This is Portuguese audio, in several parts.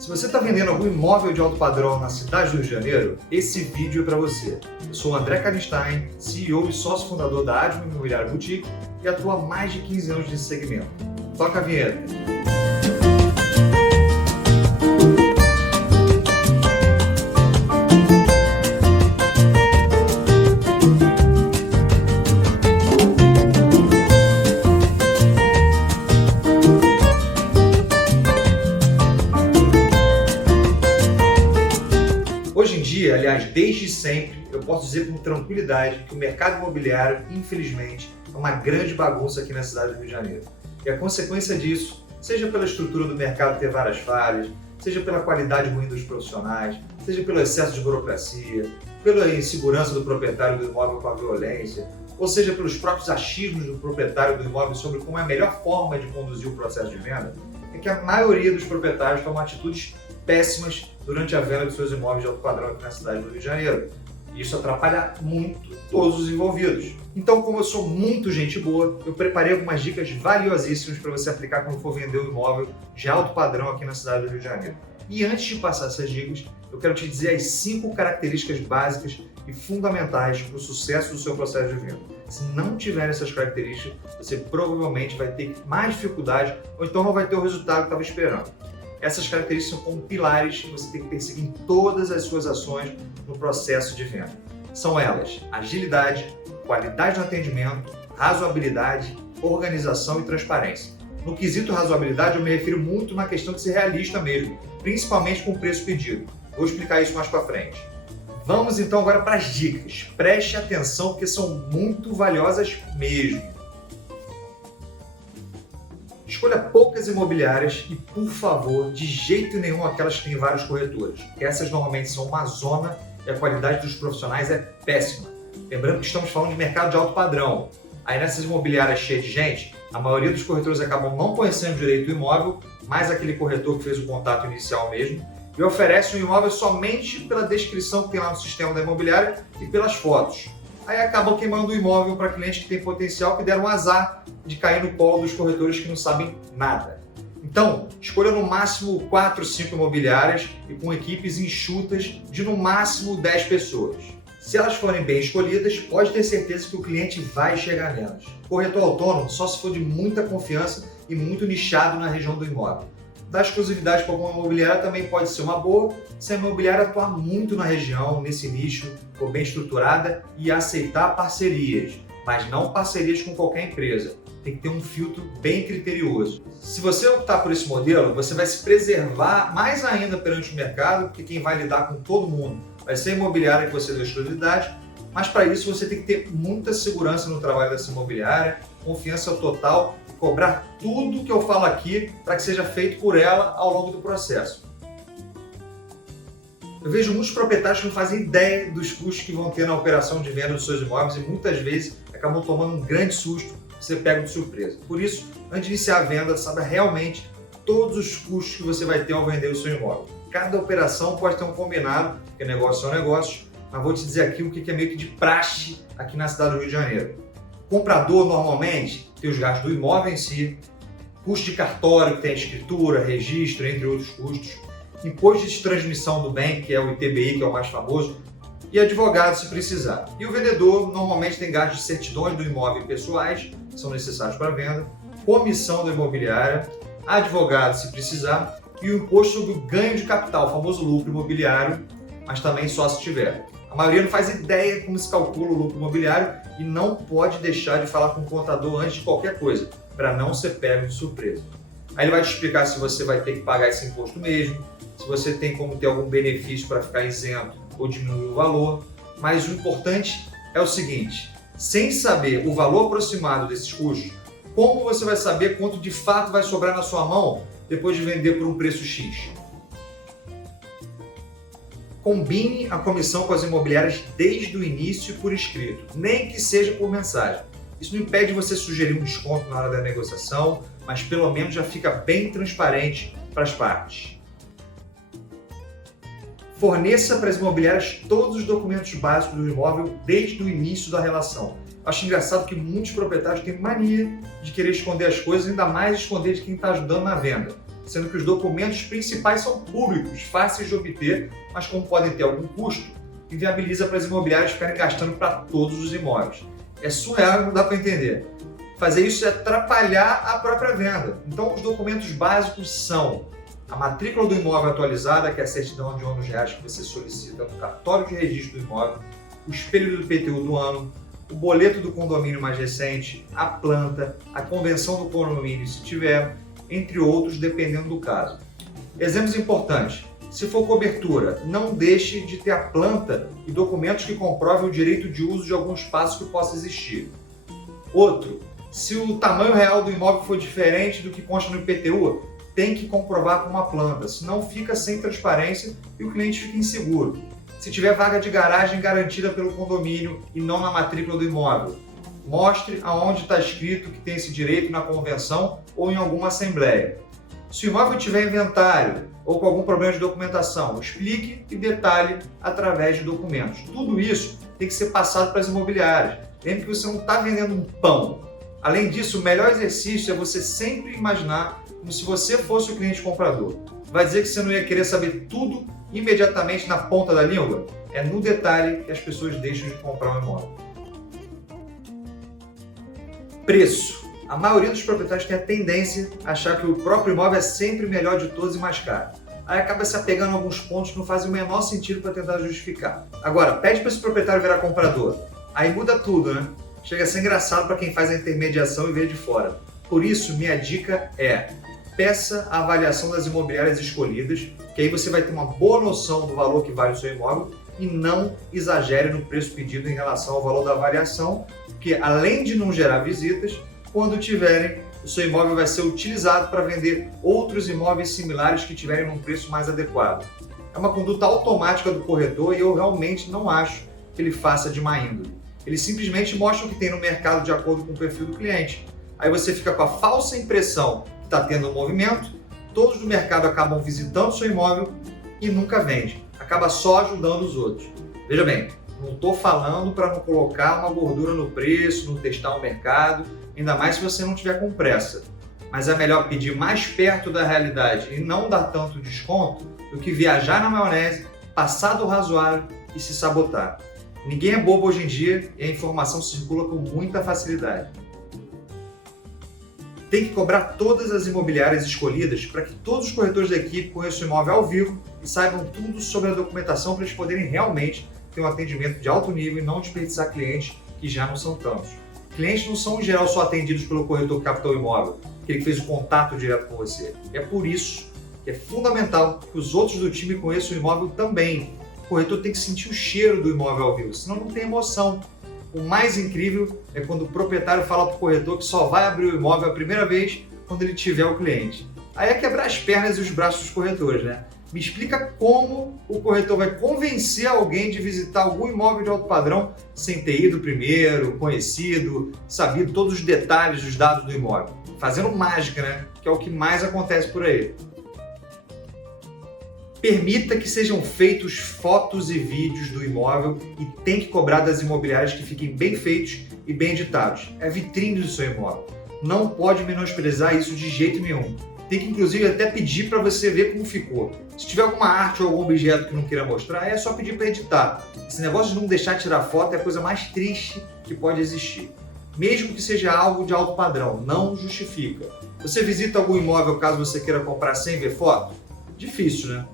Se você está vendendo algum imóvel de alto padrão na cidade do Rio de Janeiro, esse vídeo é para você. Eu sou o André Karenstein, CEO e sócio fundador da Admo Imobiliária Boutique e atuo há mais de 15 anos nesse segmento. Toca a vinheta. Hoje em dia, aliás, desde sempre, eu posso dizer com tranquilidade que o mercado imobiliário, infelizmente, é uma grande bagunça aqui na cidade do Rio de Janeiro. E a consequência disso, seja pela estrutura do mercado ter várias falhas, seja pela qualidade ruim dos profissionais, seja pelo excesso de burocracia, pela insegurança do proprietário do imóvel com a violência, ou seja pelos próprios achismos do proprietário do imóvel sobre como é a melhor forma de conduzir o processo de venda, é que a maioria dos proprietários tomam atitudes péssimas durante a venda de seus imóveis de alto padrão aqui na cidade do Rio de Janeiro. E isso atrapalha muito todos os envolvidos. Então, como eu sou muito gente boa, eu preparei algumas dicas valiosíssimas para você aplicar quando for vender um imóvel de alto padrão aqui na cidade do Rio de Janeiro. E antes de passar essas dicas, eu quero te dizer as 5 características básicas e fundamentais para o sucesso do seu processo de venda. Se não tiver essas características, você provavelmente vai ter mais dificuldade ou então não vai ter o resultado que estava esperando. Essas características são como pilares que você tem que perseguir em todas as suas ações no processo de venda. São elas: agilidade, qualidade no atendimento, razoabilidade, organização e transparência. No quesito razoabilidade, eu me refiro muito na questão de ser realista mesmo, principalmente com o preço pedido. Vou explicar isso mais para frente. Vamos então agora para as dicas. Preste atenção porque são muito valiosas mesmo. Escolha poucas imobiliárias e, por favor, de jeito nenhum aquelas que têm vários corretores, porque essas normalmente são uma zona e a qualidade dos profissionais é péssima. Lembrando que estamos falando de mercado de alto padrão. Aí nessas imobiliárias cheias de gente, a maioria dos corretores acabam não conhecendo direito o imóvel, mais aquele corretor que fez o contato inicial mesmo, e oferece um imóvel somente pela descrição que tem lá no sistema da imobiliária e pelas fotos. Aí acabam queimando o imóvel para clientes que têm potencial, que deram um azar de cair no colo dos corretores que não sabem nada. Então, escolha no máximo 4, 5 imobiliárias e com equipes enxutas de no máximo 10 pessoas. Se elas forem bem escolhidas, pode ter certeza que o cliente vai chegar nelas. Corretor autônomo só se for de muita confiança e muito nichado na região do imóvel. Dar exclusividade para alguma imobiliária também pode ser uma boa, se a imobiliária atuar muito na região, nesse nicho, for bem estruturada e aceitar parcerias, mas não parcerias com qualquer empresa. Tem que ter um filtro bem criterioso. Se você optar por esse modelo, você vai se preservar mais ainda perante o mercado, porque quem vai lidar com todo mundo vai ser a imobiliária que você deu exclusividade, mas para isso você tem que ter muita segurança no trabalho dessa imobiliária, confiança total, cobrar tudo que eu falo aqui para que seja feito por ela ao longo do processo. Eu vejo muitos proprietários que não fazem ideia dos custos que vão ter na operação de venda dos seus imóveis e muitas vezes acabam tomando um grande susto, você pega de surpresa. Por isso, antes de iniciar a venda, saiba realmente todos os custos que você vai ter ao vender o seu imóvel. Cada operação pode ter um combinado, porque negócio são negócios, mas vou te dizer aqui o que é meio que de praxe aqui na cidade do Rio de Janeiro. O comprador, normalmente, tem os gastos do imóvel em si, custo de cartório, que tem a escritura, registro, entre outros custos, imposto de transmissão do bem, que é o ITBI, que é o mais famoso, e advogado, se precisar. E o vendedor, normalmente, tem gastos de certidões do imóvel pessoais, que são necessários para a venda, comissão da imobiliária, advogado, se precisar, e o imposto sobre o ganho de capital, o famoso lucro imobiliário, mas também só se tiver. A maioria não faz ideia como se calcula o lucro imobiliário e não pode deixar de falar com o contador antes de qualquer coisa, para não ser pego de surpresa. Aí ele vai te explicar se você vai ter que pagar esse imposto mesmo, se você tem como ter algum benefício para ficar isento ou diminuir o valor, mas o importante é o seguinte: sem saber o valor aproximado desses custos, como você vai saber quanto de fato vai sobrar na sua mão depois de vender por um preço X? Combine a comissão com as imobiliárias desde o início por escrito, nem que seja por mensagem. Isso não impede você sugerir um desconto na hora da negociação, mas pelo menos já fica bem transparente para as partes. Forneça para as imobiliárias todos os documentos básicos do imóvel desde o início da relação. Acho engraçado que muitos proprietários têm mania de querer esconder as coisas, ainda mais esconder de quem está ajudando na venda. sendo que os documentos principais são públicos, fáceis de obter, mas como podem ter algum custo, inviabiliza para as imobiliárias ficarem gastando para todos os imóveis. É surreal, não dá para entender. Fazer isso é atrapalhar a própria venda. Então, os documentos básicos são a matrícula do imóvel atualizada, que é a certidão de ônus reais que você solicita no cartório de registro do imóvel, o espelho do IPTU do ano, o boleto do condomínio mais recente, a planta, a convenção do condomínio, se tiver, entre outros, dependendo do caso. Exemplos importantes. Se for cobertura, não deixe de ter a planta e documentos que comprovem o direito de uso de algum espaço que possa existir. Outro, se o tamanho real do imóvel for diferente do que consta no IPTU, tem que comprovar com uma planta, senão fica sem transparência e o cliente fica inseguro. Se tiver vaga de garagem garantida pelo condomínio e não na matrícula do imóvel, mostre aonde está escrito que tem esse direito na convenção ou em alguma assembleia. Se o imóvel tiver inventário ou com algum problema de documentação, explique e detalhe através de documentos. Tudo isso tem que ser passado para as imobiliárias. Lembre que você não está vendendo um pão. Além disso, o melhor exercício é você sempre imaginar como se você fosse o cliente comprador. Vai dizer que você não ia querer saber tudo imediatamente na ponta da língua? É no detalhe que as pessoas deixam de comprar um imóvel. Preço. A maioria dos proprietários tem a tendência a achar que o próprio imóvel é sempre o melhor de todos e mais caro. Aí acaba se apegando a alguns pontos que não fazem o menor sentido para tentar justificar. Agora, pede para esse proprietário virar comprador. Aí muda tudo, né? Chega a ser engraçado para quem faz a intermediação e vê de fora. Por isso, minha dica é: peça a avaliação das imobiliárias escolhidas, que aí você vai ter uma boa noção do valor que vale o seu imóvel e não exagere no preço pedido em relação ao valor da avaliação, porque além de não gerar visitas, quando tiverem, o seu imóvel vai ser utilizado para vender outros imóveis similares que tiverem num preço mais adequado. É uma conduta automática do corretor e eu realmente não acho que ele faça de má índole. Ele simplesmente mostra o que tem no mercado de acordo com o perfil do cliente. Aí você fica com a falsa impressão que está tendo um movimento, todos do mercado acabam visitando o seu imóvel e nunca vende. Acaba só ajudando os outros. Veja bem, não estou falando para não colocar uma gordura no preço, não testar o mercado, ainda mais se você não tiver com pressa. Mas é melhor pedir mais perto da realidade e não dar tanto desconto do que viajar na maionese, passar do razoável e se sabotar. Ninguém é bobo hoje em dia e a informação circula com muita facilidade. Tem que cobrar todas as imobiliárias escolhidas para que todos os corretores da equipe conheçam o imóvel ao vivo e saibam tudo sobre a documentação para eles poderem realmente ter um atendimento de alto nível e não desperdiçar clientes que já não são tantos. Clientes não são, em geral, só atendidos pelo corretor que captou o imóvel, aquele que fez o contato direto com você. É por isso que é fundamental que os outros do time conheçam o imóvel também. O corretor tem que sentir o cheiro do imóvel ao vivo, senão não tem emoção. O mais incrível é quando o proprietário fala para o corretor que só vai abrir o imóvel a primeira vez quando ele tiver o cliente. Aí é quebrar as pernas e os braços dos corretores, né? Me explica como o corretor vai convencer alguém de visitar algum imóvel de alto padrão sem ter ido primeiro, conhecido, sabido todos os detalhes dos dados do imóvel. Fazendo mágica, né? Que é o que mais acontece por aí. Permita que sejam feitos fotos e vídeos do imóvel e tem que cobrar das imobiliárias que fiquem bem feitos e bem editados. É a vitrine do seu imóvel. Não pode menosprezar isso de jeito nenhum. Tem que, inclusive, até pedir para você ver como ficou. Se tiver alguma arte ou algum objeto que não queira mostrar, é só pedir para editar. Esse negócio de não deixar tirar foto é a coisa mais triste que pode existir. Mesmo que seja algo de alto padrão, não justifica. Você visita algum imóvel caso você queira comprar sem ver foto? Difícil, né?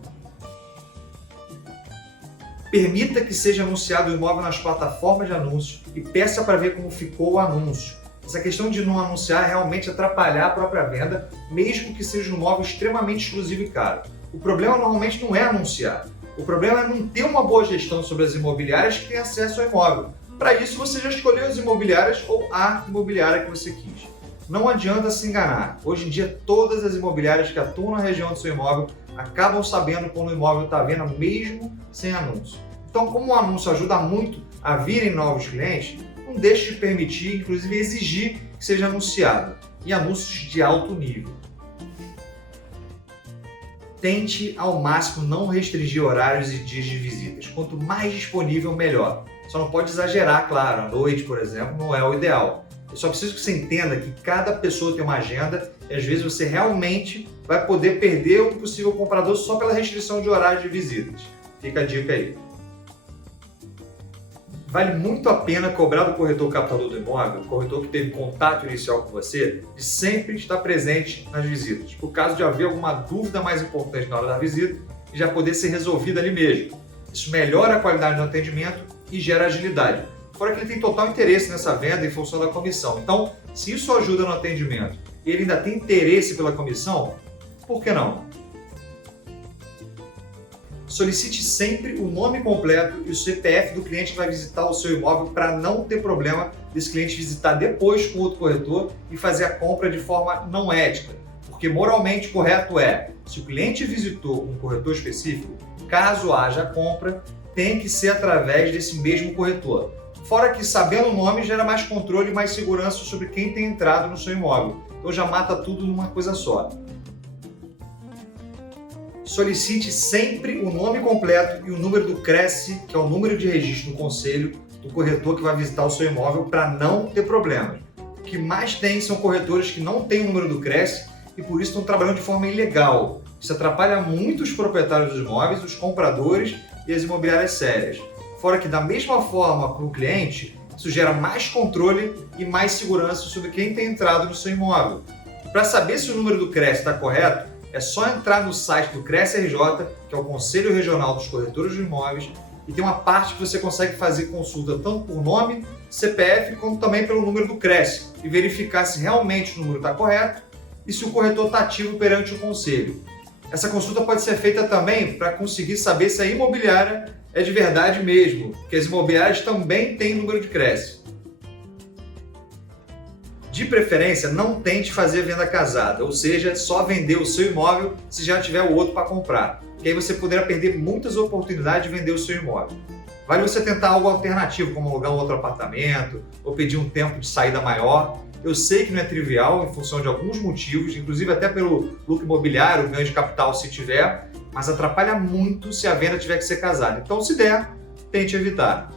Permita que seja anunciado o imóvel nas plataformas de anúncio e peça para ver como ficou o anúncio. Essa questão de não anunciar é realmente atrapalhar a própria venda, mesmo que seja um imóvel extremamente exclusivo e caro. O problema normalmente não é anunciar. O problema é não ter uma boa gestão sobre as imobiliárias que têm acesso ao imóvel. Para isso, você já escolheu as imobiliárias ou a imobiliária que você quis. Não adianta se enganar. Hoje em dia, todas as imobiliárias que atuam na região do seu imóvel acabam sabendo quando o imóvel está à venda mesmo sem anúncio. Então, como o anúncio ajuda muito a virem novos clientes, não deixe de permitir, inclusive exigir que seja anunciado, e anúncios de alto nível. Tente ao máximo não restringir horários e dias de visitas. Quanto mais disponível, melhor. Só não pode exagerar, claro. À noite, por exemplo, não é o ideal. Eu só preciso que você entenda que cada pessoa tem uma agenda E às vezes você realmente vai poder perder um possível comprador só pela restrição de horário de visitas. Fica a dica aí. Vale muito a pena cobrar do corretor captador do imóvel, o corretor que teve contato inicial com você, de sempre estar presente nas visitas, por caso de haver alguma dúvida mais importante na hora da visita e já poder ser resolvida ali mesmo. Isso melhora a qualidade do atendimento e gera agilidade. Fora que ele tem total interesse nessa venda em função da comissão. Então, se isso ajuda no atendimento e ele ainda tem interesse pela comissão, por que não? Solicite sempre o nome completo e o CPF do cliente que vai visitar o seu imóvel para não ter problema desse cliente visitar depois com outro corretor e fazer a compra de forma não ética. Porque moralmente correto é, se o cliente visitou um corretor específico, caso haja compra, tem que ser através desse mesmo corretor. Fora que sabendo o nome gera mais controle e mais segurança sobre quem tem entrado no seu imóvel. Então já mata tudo numa coisa só. Solicite sempre o nome completo e o número do CRESSE, que é o número de registro no conselho do corretor que vai visitar o seu imóvel, para não ter problemas. O que mais tem são corretores que não têm o número do CRESSE e por isso estão trabalhando de forma ilegal. Isso atrapalha muito os proprietários dos imóveis, os compradores e as imobiliárias sérias. Fora que da mesma forma para o cliente, isso gera mais controle e mais segurança sobre quem tem entrado no seu imóvel. Para saber se o número do CRESSE está correto, é só entrar no site do CRESSE-RJ, que é o Conselho Regional dos Corretores de Imóveis, e tem uma parte que você consegue fazer consulta tanto por nome, CPF, como também pelo número do CRESSE, e verificar se realmente o número está correto e se o corretor está ativo perante o Conselho. Essa consulta pode ser feita também para conseguir saber se a imobiliária é de verdade mesmo, porque as imobiliárias também têm número de CRESSE. De preferência, não tente fazer venda casada, ou seja, só vender o seu imóvel se já tiver o outro para comprar, que aí você poderá perder muitas oportunidades de vender o seu imóvel. Vale você tentar algo alternativo, como alugar um outro apartamento ou pedir um tempo de saída maior. Eu sei que não é trivial em função de alguns motivos, inclusive até pelo lucro imobiliário, ganho de capital se tiver, mas atrapalha muito se a venda tiver que ser casada. Então, se der, tente evitar.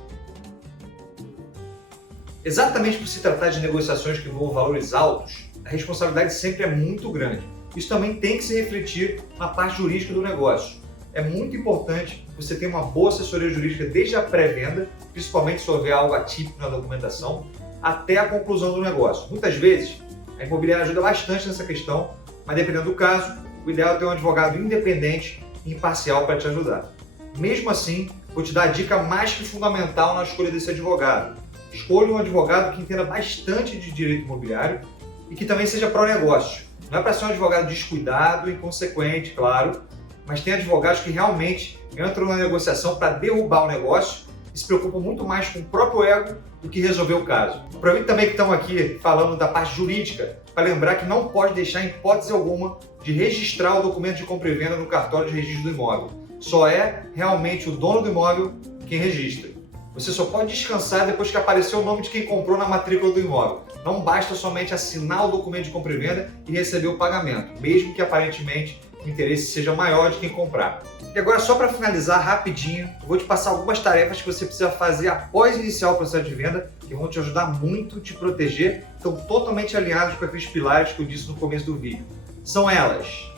Exatamente por se tratar de negociações que envolvam valores altos, a responsabilidade sempre é muito grande. Isso também tem que se refletir na parte jurídica do negócio. É muito importante você ter uma boa assessoria jurídica desde a pré-venda, principalmente se houver algo atípico na documentação, até a conclusão do negócio. Muitas vezes, a imobiliária ajuda bastante nessa questão, mas dependendo do caso, o ideal é ter um advogado independente e imparcial para te ajudar. Mesmo assim, vou te dar a dica mais que fundamental na escolha desse advogado. Escolha um advogado que entenda bastante de direito imobiliário e que também seja pró-negócio. Não é para ser um advogado descuidado e inconsequente, claro, mas tem advogados que realmente entram na negociação para derrubar o negócio e se preocupam muito mais com o próprio ego do que resolver o caso. Aproveito também que estão aqui falando da parte jurídica para lembrar que não pode deixar em hipótese alguma de registrar o documento de compra e venda no cartório de registro do imóvel. Só é realmente o dono do imóvel quem registra. Você só pode descansar depois que apareceu o nome de quem comprou na matrícula do imóvel. Não basta somente assinar o documento de compra e venda e receber o pagamento, mesmo que aparentemente o interesse seja maior de quem comprar. E agora, só para finalizar rapidinho, eu vou te passar algumas tarefas que você precisa fazer após iniciar o processo de venda, que vão te ajudar muito, te proteger, estão totalmente alinhados com aqueles pilares que eu disse no começo do vídeo. São elas: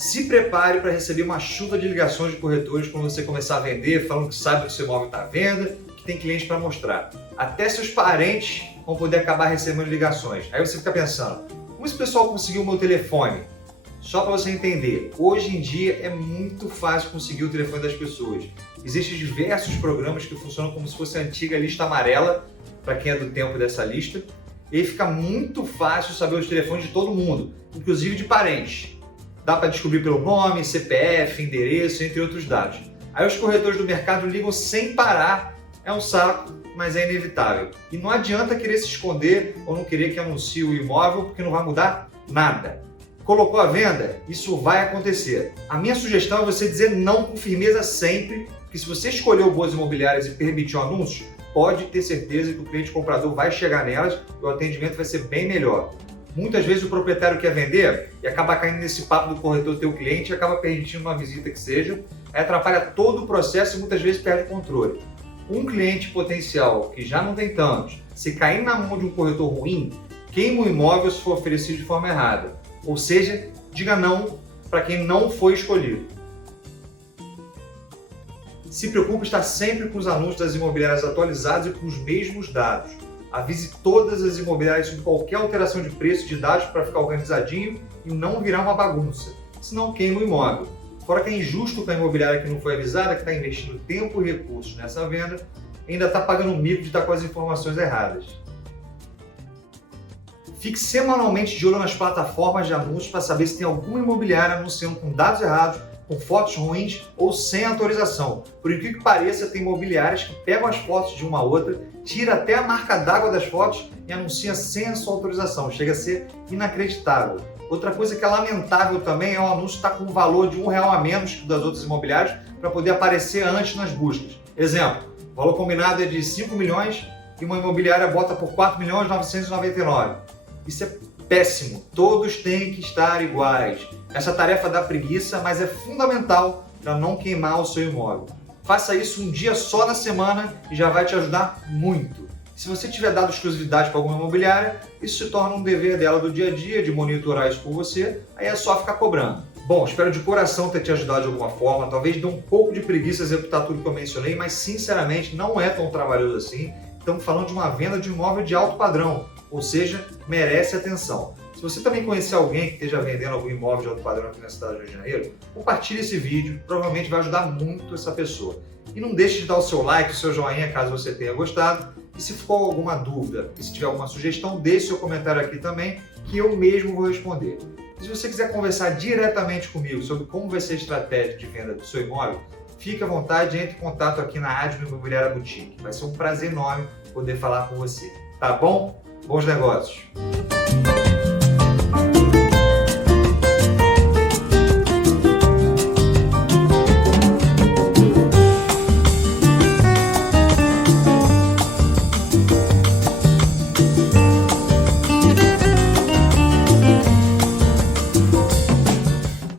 se prepare para receber uma chuva de ligações de corretores quando você começar a vender, falando que sabe que o seu imóvel está à venda, que tem cliente para mostrar. Até seus parentes vão poder acabar recebendo ligações. Aí você fica pensando, como esse pessoal conseguiu o meu telefone? Só para você entender, hoje em dia é muito fácil conseguir o telefone das pessoas. Existem diversos programas que funcionam como se fosse a antiga lista amarela, para quem é do tempo dessa lista, e aí fica muito fácil saber os telefones de todo mundo, inclusive de parentes. Dá para descobrir pelo nome, CPF, endereço, entre outros dados. Aí os corretores do mercado ligam sem parar. É um saco, mas é inevitável. E não adianta querer se esconder ou não querer que anuncie o imóvel, porque não vai mudar nada. Colocou a venda? Isso vai acontecer. A minha sugestão é você dizer não com firmeza sempre, porque se você escolheu boas imobiliárias e permitiu anúncios, pode ter certeza que o cliente comprador vai chegar nelas e o atendimento vai ser bem melhor. Muitas vezes o proprietário quer vender e acaba caindo nesse papo do corretor ter o cliente e acaba permitindo uma visita que seja, aí atrapalha todo o processo e muitas vezes perde o controle. Um cliente potencial que já não tem tantos, se cair na mão de um corretor ruim, queima o imóvel se for oferecido de forma errada. Ou seja, diga não para quem não foi escolhido. Se preocupe em estar sempre com os anúncios das imobiliárias atualizados e com os mesmos dados. Avise todas as imobiliárias sobre qualquer alteração de preço de dados para ficar organizadinho e não virar uma bagunça, senão queima o imóvel. Fora que é injusto com a imobiliária que não foi avisada, que está investindo tempo e recursos nessa venda, ainda está pagando o mico de estar com as informações erradas. Fique semanalmente de olho nas plataformas de anúncios para saber se tem alguma imobiliária anunciando com dados errados, com fotos ruins ou sem autorização. Por incrível que pareça, tem imobiliárias que pegam as fotos de uma a outra, tira até a marca d'água das fotos e anuncia sem a sua autorização. Chega a ser inacreditável. Outra coisa que é lamentável também é o anúncio estar com um valor de R$1 a menos que das outras imobiliárias para poder aparecer antes nas buscas. Exemplo, o valor combinado é de 5 milhões e uma imobiliária bota por 4.999.000. Isso é péssimo. Todos têm que estar iguais. Essa tarefa dá preguiça, mas é fundamental para não queimar o seu imóvel. Faça isso um dia só na semana e já vai te ajudar muito. Se você tiver dado exclusividade para alguma imobiliária, isso se torna um dever dela do dia a dia, de monitorar isso por você, aí é só ficar cobrando. Bom, espero de coração ter te ajudado de alguma forma, talvez dê um pouco de preguiça executar tudo que eu mencionei, mas sinceramente não é tão trabalhoso assim. Estamos falando de uma venda de imóvel de alto padrão, ou seja, merece atenção. Se você também conhecer alguém que esteja vendendo algum imóvel de alto padrão aqui na cidade do Rio de Janeiro, compartilhe esse vídeo, provavelmente vai ajudar muito essa pessoa. E não deixe de dar o seu like, o seu joinha, caso você tenha gostado. E se for alguma dúvida e se tiver alguma sugestão, deixe seu comentário aqui também, que eu mesmo vou responder. E se você quiser conversar diretamente comigo sobre como vai ser a estratégia de venda do seu imóvel, fique à vontade e entre em contato aqui na Admin Imobiliária Boutique. Vai ser um prazer enorme poder falar com você. Tá bom? Bons negócios!